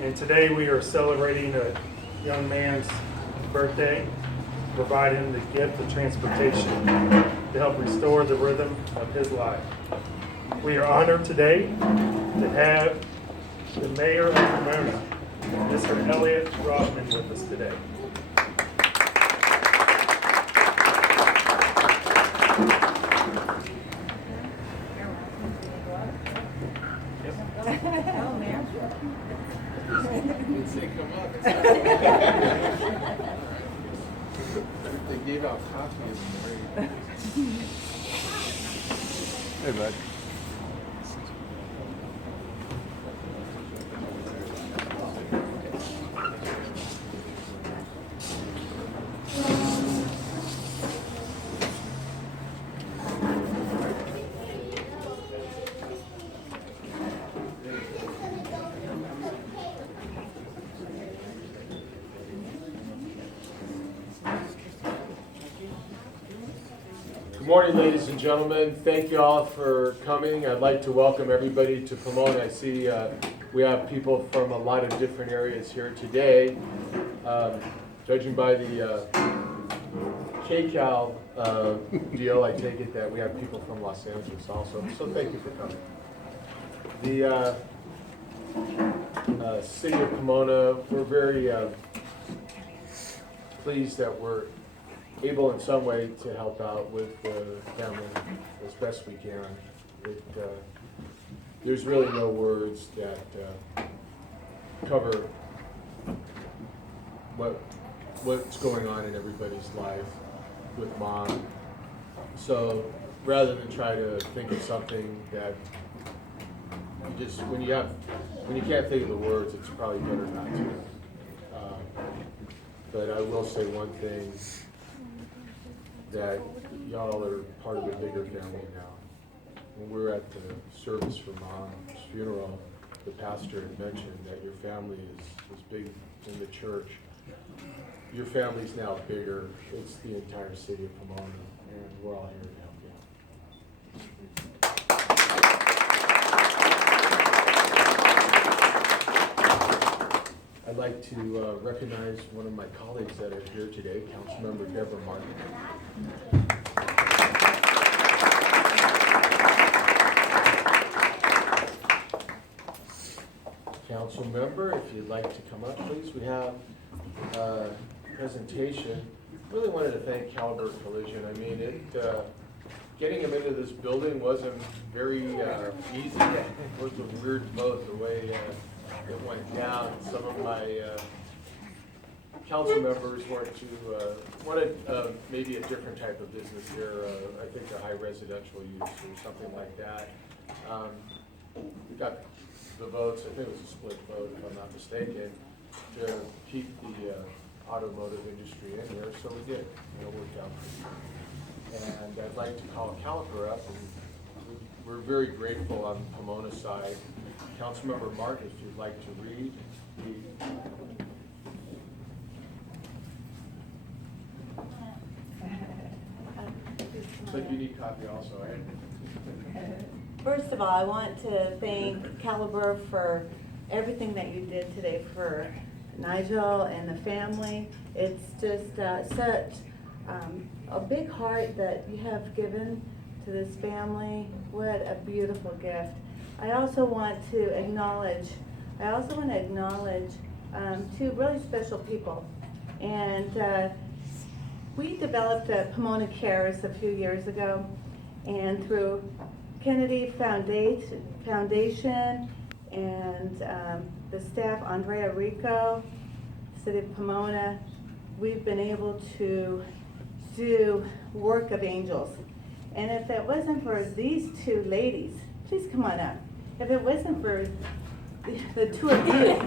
And today we are celebrating a young man's birthday, providing the gift of transportation to help restore the rhythm of his life. We are honored today to have the mayor of Pomona, Mr. Elliot Rodman, with us today. They gave out coffee in the rain. Hey, bud. Good morning, ladies and gentlemen. Thank you all for coming. I'd like to welcome everybody to Pomona. I see we have people from a lot of different areas here today. Judging by the KCAL deal, I take it that we have people from Los Angeles also. So thank you for coming. The city of Pomona, we're very pleased that we're able in some way to help out with the family as best we can. There's really no words that cover what's going on in everybody's life with Mom. So rather than try to think of something that you just, when you can't think of the words, it's probably better not to. But I will say one thing, that y'all are part of a bigger family now. When we were at the service for Mom's funeral, the pastor had mentioned that your family is big in the church. Your family's now bigger. It's the entire city of Pomona, and we're all here to help you. I'd like to recognize one of my colleagues that are here today, Councilmember Deborah Martin. Council member, if you'd like to come up, please. We have a presentation. Really wanted to thank Caliber Collision. I mean, getting him into this building wasn't very easy. It was a weird vote the way it went down. Some of my council members wanted maybe a different type of business here. I think a high residential use or something like that. We got the votes, I think it was a split vote if I'm not mistaken, to keep the automotive industry in here, so we did. It worked out pretty good. And I'd like to call Caliper up, and we're very grateful on the Pomona side. Councilmember Martin, if you'd like to read but you need copy also, right? First of all, I want to thank Caliber for everything that you did today for Nigel and the family. It's just such a big heart that you have given to this family. What a beautiful gift. I also want to acknowledge two really special people. And we developed Pomona Cares a few years ago, and through Kennedy Foundation and the staff, Andrea Rico, City of Pomona, we've been able to do work of angels. And if it wasn't for these two ladies, please come on up. If it wasn't for the two of you,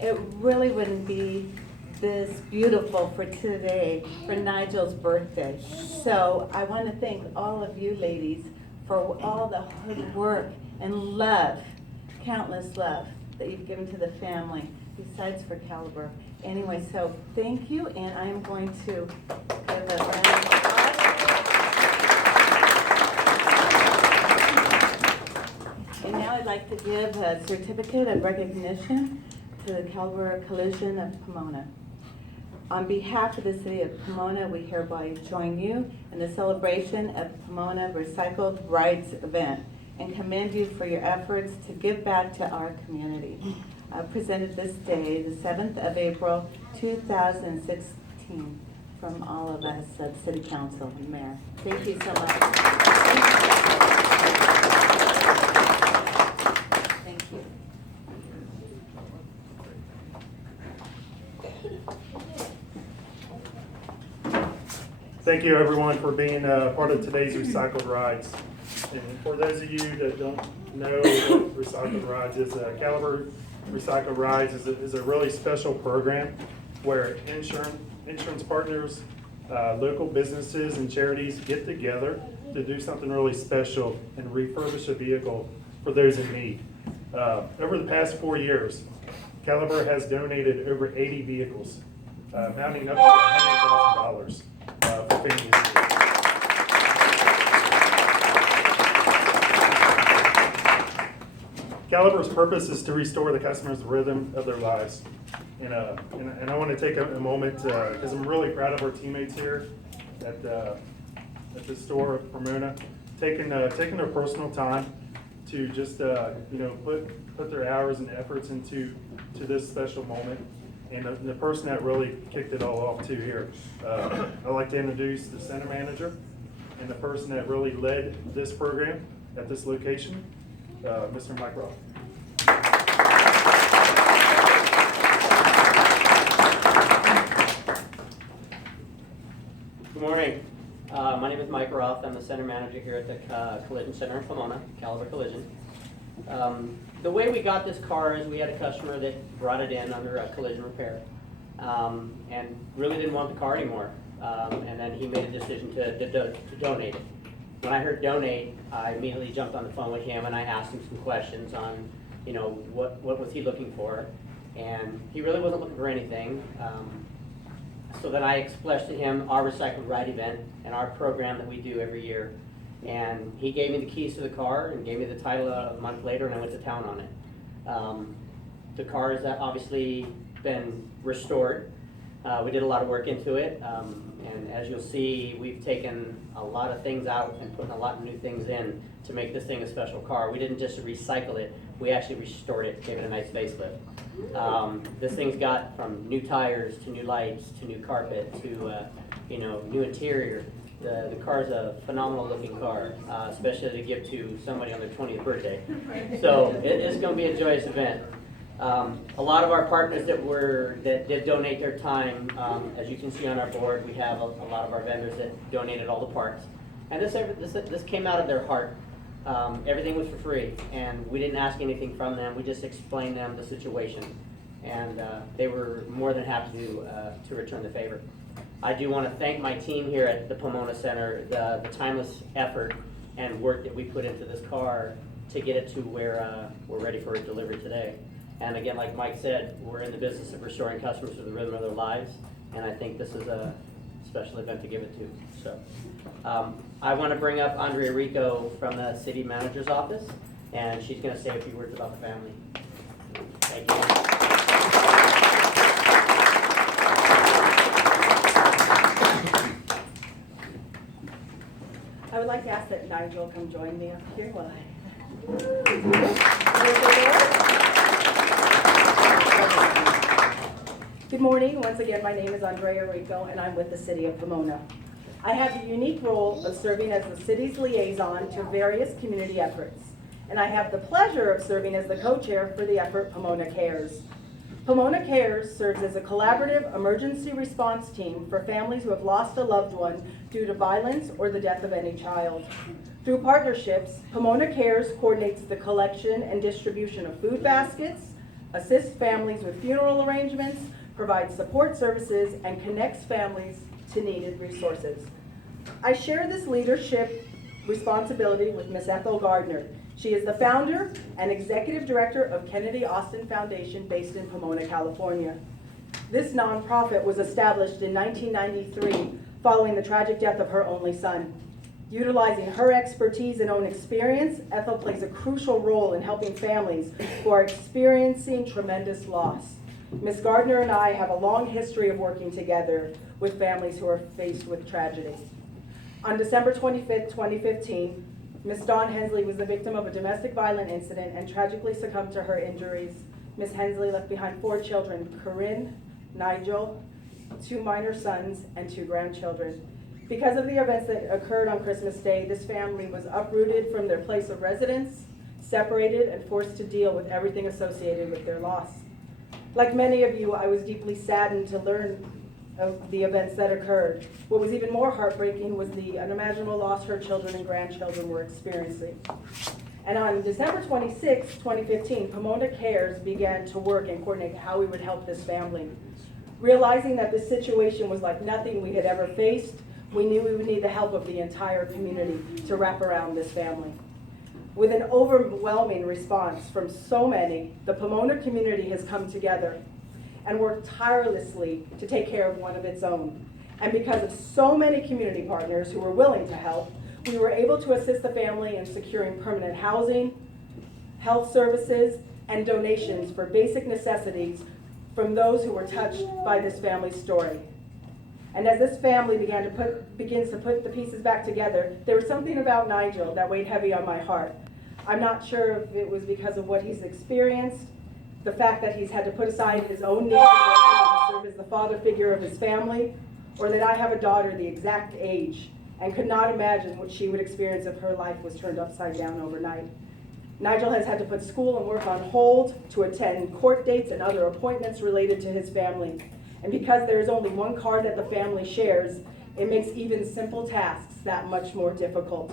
it really wouldn't be this beautiful for today, for Nigel's birthday. So I want to thank all of you ladies for all the hard work and love, countless love that you've given to the family, besides for Caliber. Anyway, so thank you, and I'm going to give a round And now I'd like to give a certificate of recognition to the Caliber Collision of Pomona. On behalf of the city of Pomona, we hereby join you in the celebration of Pomona Recycled Rides event and commend you for your efforts to give back to our community. Presented this day, the 7th of April, 2016, from all of us at City Council and Mayor. Thank you so much. Thank you. Thank you, everyone, for being part of today's Recycled Rides. And for those of you that don't know what Recycled Rides is, Caliber Recycled Rides is a really special program where insurance partners, local businesses, and charities get together to do something really special and refurbish a vehicle for those in need. Over the past 4 years, Caliber has donated over 80 vehicles, amounting up to $100,000 for families. Caliber's purpose is to restore the customer's rhythm of their lives. And I want to take a moment because I'm really proud of our teammates here at the store of Pomona, taking their personal time to just put their hours and efforts into this special moment. And the person that really kicked it all off too here, I'd like to introduce the center manager and the person that really led this program at this location, Mr. Mike Roth. Good morning. My name is Mike Roth. I'm the center manager here at the Collision Center in Pomona, Caliber Collision. The way we got this car is we had a customer that brought it in under a collision repair and really didn't want the car anymore. And then he made a decision to donate it. When I heard donate, I immediately jumped on the phone with him and I asked him some questions on, what was he looking for? And he really wasn't looking for anything. So then I explained to him our Recycled Ride event and our program that we do every year. And he gave me the keys to the car and gave me the title a month later, and I went to town on it. The car has obviously been restored. We did a lot of work into it, and as you'll see, we've taken a lot of things out and putting a lot of new things in to make this thing a special car. We didn't just recycle it, we actually restored it, gave it a nice facelift. This thing's got from new tires to new lights to new carpet to new interior. The car's a phenomenal looking car, especially to give to somebody on their 20th birthday. So it's going to be a joyous event. A lot of our partners that did donate their time, as you can see on our board, we have a lot of our vendors that donated all the parts. And this came out of their heart. Everything was for free, and we didn't ask anything from them. We just explained them the situation, and they were more than happy to return the favor. I do want to thank my team here at the Pomona Center, the timeless effort and work that we put into this car to get it to where we're ready for delivery today. And again, like Mike said, we're in the business of restoring customers to the rhythm of their lives, and I think this is a special event to give it to. So I want to bring up Andrea Rico from the city manager's office, and she's going to say a few words about the family. Thank you. I would like to ask that Nigel come join me up here while I... Good morning. Once again, my name is Andrea Rico, and I'm with the City of Pomona. I have the unique role of serving as the city's liaison to various community efforts, and I have the pleasure of serving as the co-chair for the effort Pomona Cares. Pomona Cares serves as a collaborative emergency response team for families who have lost a loved one due to violence or the death of any child. Through partnerships, Pomona Cares coordinates the collection and distribution of food baskets, assists families with funeral arrangements, provides support services, and connects families to needed resources. I share this leadership responsibility with Ms. Ethel Gardner. She is the founder and executive director of Kennedy Austin Foundation based in Pomona, California. This nonprofit was established in 1993 following the tragic death of her only son. Utilizing her expertise and own experience, Ethel plays a crucial role in helping families who are experiencing tremendous loss. Ms. Gardner and I have a long history of working together with families who are faced with tragedy. On December 25th, 2015, Ms. Dawn Hensley was the victim of a domestic violence incident and tragically succumbed to her injuries. Ms. Hensley left behind 4 children, Corinne, Nigel, 2 minor sons, and 2 grandchildren. Because of the events that occurred on Christmas Day, this family was uprooted from their place of residence, separated, and forced to deal with everything associated with their loss. Like many of you, I was deeply saddened to learn of the events that occurred. What was even more heartbreaking was the unimaginable loss her children and grandchildren were experiencing. And on December 26, 2015, Pomona Cares began to work and coordinate how we would help this family. Realizing that this situation was like nothing we had ever faced, we knew we would need the help of the entire community to wrap around this family. With an overwhelming response from so many, the Pomona community has come together and worked tirelessly to take care of one of its own. And because of so many community partners who were willing to help, we were able to assist the family in securing permanent housing, health services, and donations for basic necessities from those who were touched by this family's story. And as this family begins to put the pieces back together, there was something about Nigel that weighed heavy on my heart. I'm not sure if it was because of what he's experienced, the fact that he's had to put aside his own needs to serve as the father figure of his family, or that I have a daughter the exact age and could not imagine what she would experience if her life was turned upside down overnight. Nigel has had to put school and work on hold to attend court dates and other appointments related to his family. And because there is only one car that the family shares, it makes even simple tasks that much more difficult.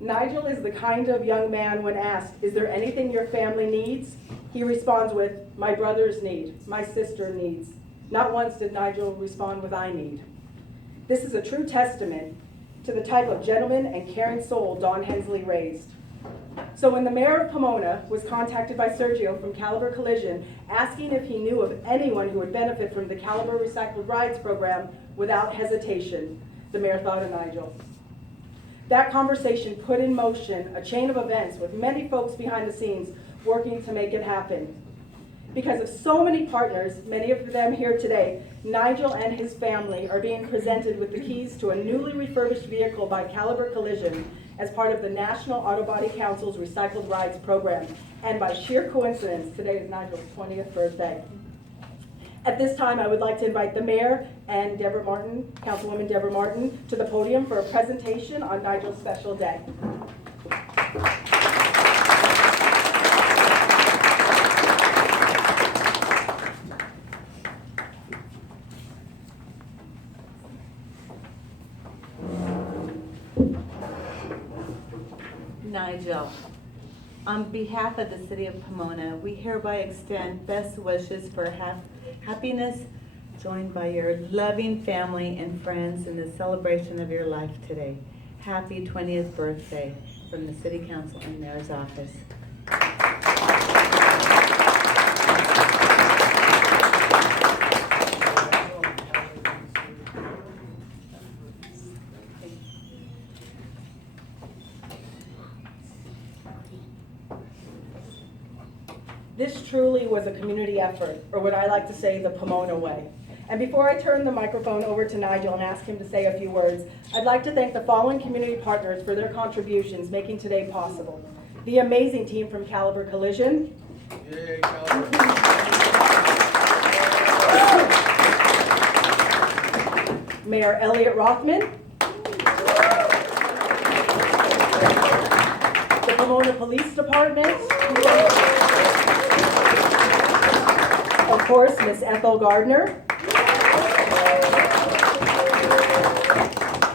Nigel is the kind of young man when asked, "Is there anything your family needs?" He responds with, "My brothers need, my sister needs." Not once did Nigel respond with, "I need." This is a true testament to the type of gentleman and caring soul Dawn Hensley raised. So when the mayor of Pomona was contacted by Sergio from Caliber Collision asking if he knew of anyone who would benefit from the Caliber Recycled Rides program, without hesitation, the mayor thought of Nigel. That conversation put in motion a chain of events with many folks behind the scenes working to make it happen. Because of so many partners, many of them here today, Nigel and his family are being presented with the keys to a newly refurbished vehicle by Caliber Collision as part of the National Auto Body Council's Recycled Rides program. And by sheer coincidence, today is Nigel's 20th birthday. At this time, I would like to invite the mayor and Deborah Martin, Councilwoman Deborah Martin, to the podium for a presentation on Nigel's special day. Nigel, on behalf of the city of Pomona, we hereby extend best wishes for happiness, joined by your loving family and friends in the celebration of your life today. Happy 20th birthday from the City Council and Mayor's office. This truly was a community effort, or what I like to say, the Pomona way. And before I turn the microphone over to Nigel and ask him to say a few words, I'd like to thank the following community partners for their contributions making today possible. The amazing team from Caliber Collision. Yay, Caliber. Mayor Elliott Rothman. The Pomona Police Department. Of course, Miss Ethel Gardner.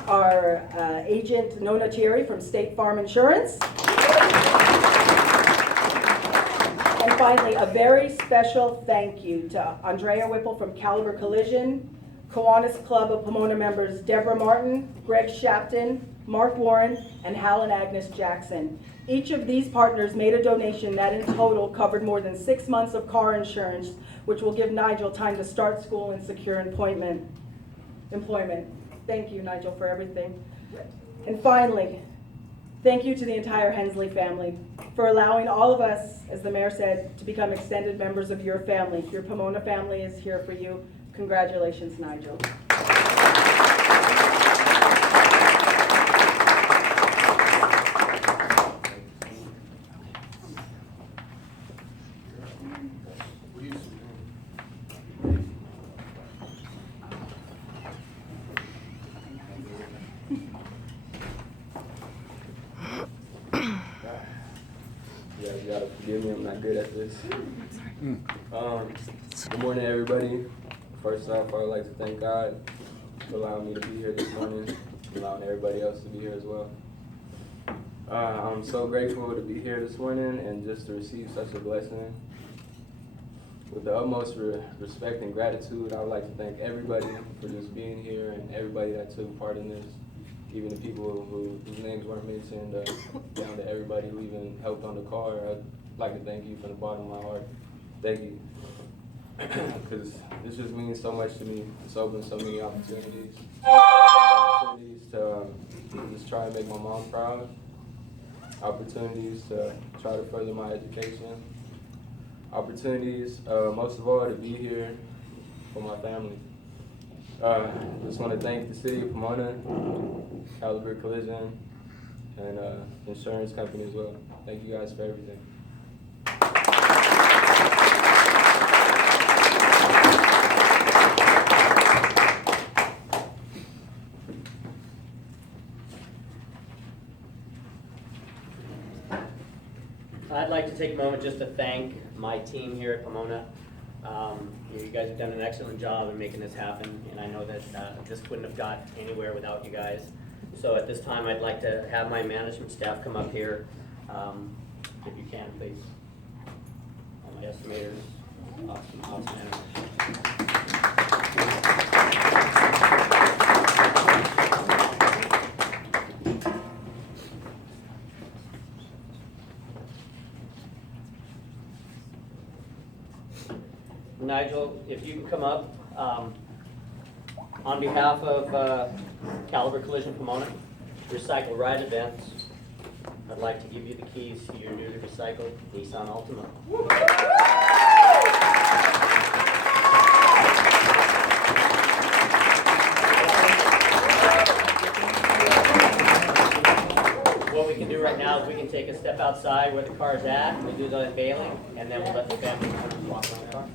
Our agent, Nona Thierry from State Farm Insurance. And finally, a very special thank you to Andrea Whipple from Caliber Collision, Kiwanis Club of Pomona members Deborah Martin, Greg Shapton, Mark Warren, and Hal and Agnes Jackson. Each of these partners made a donation that in total covered more than 6 months of car insurance, which will give Nigel time to start school and secure employment. Thank you, Nigel, for everything. And finally, thank you to the entire Hensley family for allowing all of us, as the mayor said, to become extended members of your family. Your Pomona family is here for you. Congratulations, Nigel. Yeah, you gotta forgive me, I'm not good at this. Good morning, everybody. First off, I would like to thank God for allowing me to be here this morning, allowing everybody else to be here as well. I'm so grateful to be here this morning and just to receive such a blessing. With the utmost respect and gratitude, I would like to thank everybody for just being here and everybody that took part in this. Even the people whose names weren't mentioned, down to everybody who even helped on the car. I'd like to thank you from the bottom of my heart. Thank you. Because this just means so much to me. It's opened so many opportunities. Opportunities to just try and make my mom proud. Opportunities to try to further my education. Opportunities, most of all, to be here for my family. Just want to thank the city of Pomona, Caliber Collision, and insurance company as well. Thank you guys for everything. I'd like to take a moment just to thank my team here at Pomona. You guys have done an excellent job in making this happen, and I know that this wouldn't have got anywhere without you guys. So at this time, I'd like to have my management staff come up here, if you can, please. And my estimators, awesome managers. Nigel, if you can come up, on behalf of Caliber Collision Pomona, Recycle Ride Events, I'd like to give you the keys to your newly recycled Nissan Altima. What we can do right now is we can take a step outside where the car is at, we'll do the unveiling, and then we'll let the family come and walk around the car.